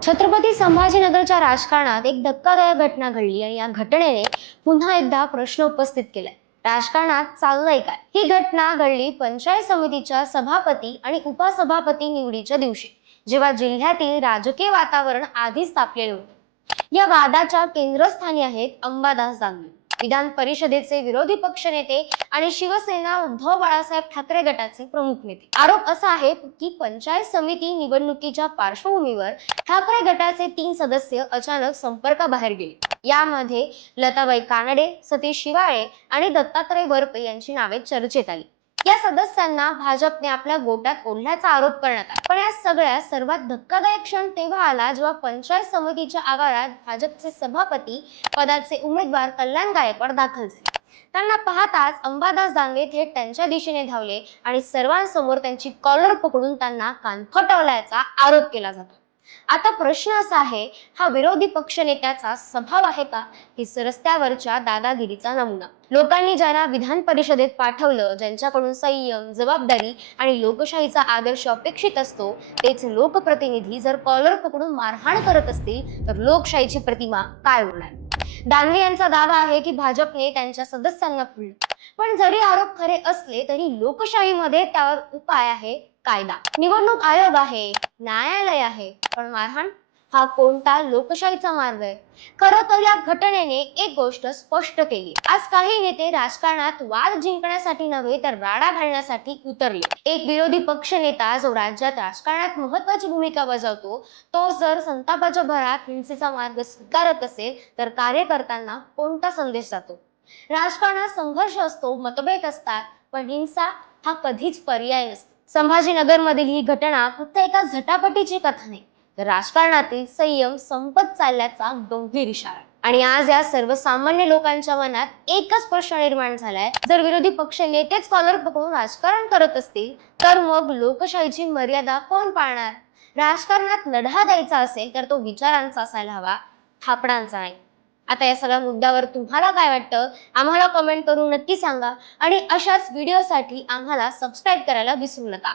छत्रपती संभाजीनगरच्या राजकारणात एक धक्कादायक घटना घडली आणि या घटनेने पुन्हा एकदा प्रश्न उपस्थित केलाय. राजकारणात चाललंय काय? ही घटना घडली पंचायत समितीच्या सभापती आणि उपसभापती निवडीच्या दिवशी, जेव्हा जिल्ह्यातील राजकीय वातावरण आधीच तापलेलं होतं. या वादाच्या केंद्रस्थानी आहेत अंबादास दानवे, विधान परिषदेचे विरोधी पक्षनेते आणि शिवसेना उद्धव बाळासाहेब ठाकरे गटाचे प्रमुख नेते. आरोप असा आहे की पंचायत समिती निवडणुकीच्या पार्श्वभूमीवर ठाकरे गटाचे 3 सदस्य अचानक संपर्काबाहेर गेले. यामध्ये लताबाई कानडे, सतीश शिवाळे आणि दत्तात्रय वरपे यांची नावे चर्चेत आली. या सदस्यांना भाजपने आपल्या गोटात ओढल्याचा आरोप करण्यात आला. पण या सगळ्यात सर्वात धक्कादायक क्षण तेव्हा आला जेव्हा पंचायत समितीच्या आवारात भाजपचे सभापती पदाचे उमेदवार कल्याण गायकवाड दाखल झाले. त्यांना पाहताच अंबादास दानवे थेट त्यांच्या दिशेने धावले आणि सर्वांसमोर त्यांची कॉलर पकडून त्यांना कानफटवल्याचा आरोप केला जातो. आता प्रश्न असा आहे, हा विरोधी पक्षनेत्याचा स्वभाव आहे का, की रस्त्यावरच्या दादागिरीचा नमुना? लोकांनी ज्यांना विधान परिषदेत पाठवलं, ज्यांच्याकडून संयम, जबाबदारी आणि लोकशाहीचा आदर्श अपेक्षित असतो, तेच लोकप्रतिनिधी जर कॉलर पकडून मारहाण करत असतील तर लोकशाहीची प्रतिमा काय होणार? दानवे यांचा दावा आहे की भाजपने त्यांच्या सदस्यांना फोडलं. पण जरी आरोप खरे असले तरी लोकशाहीमध्ये त्यावर उपाय आहे, कायदा, निवडणूक आयोग आहे, न्यायालय आहे. पण मारहाण हा कोणता लोकशाहीचा मार्ग आहे? खरं तर या घटनेने एक गोष्ट स्पष्ट केली. आज काही नेते राजकारणात वाद जिंकण्यासाठी नव्हे तर राडा घालण्यासाठी उतरले. एक विरोधी पक्ष नेता जो राज्यात राजकारणात महत्वाची भूमिका बजावतो, तो जर संतापाच्या भरात हिंसेचा मार्ग स्वीकारत असेल तर कार्यकर्त्यांना कोणता संदेश जातो? राजकारणात संघर्ष असतो, मतभेद असतात, पण हिंसा हा कधीच पर्याय नसतो. संभाजीनगरमधील ही घटना फक्त एका झटापटीची कथा नाही, तर राजकारणातील संयम संपत चालल्याचा गंभीर इशारा. आणि आज या सर्वसामान्य लोकांच्या मनात एकच प्रश्न निर्माण झालाय, जर विरोधी पक्ष नेतेच कॉलर पकडून राजकारण करत असतील तर मग लोकशाहीची मर्यादा कोण पाळणार? राजकारणात लढा द्यायचा असेल तर तो विचारांचा असायला हवा, थापडांचा नाही. आता या सगळ्या मुद्द्यावर तुम्हाला काय वाटतं? आम्हाला कमेंट करून नक्की सांगा आणि अशाच व्हिडिओसाठी आम्हाला सबस्क्राईब करायला विसरू नका.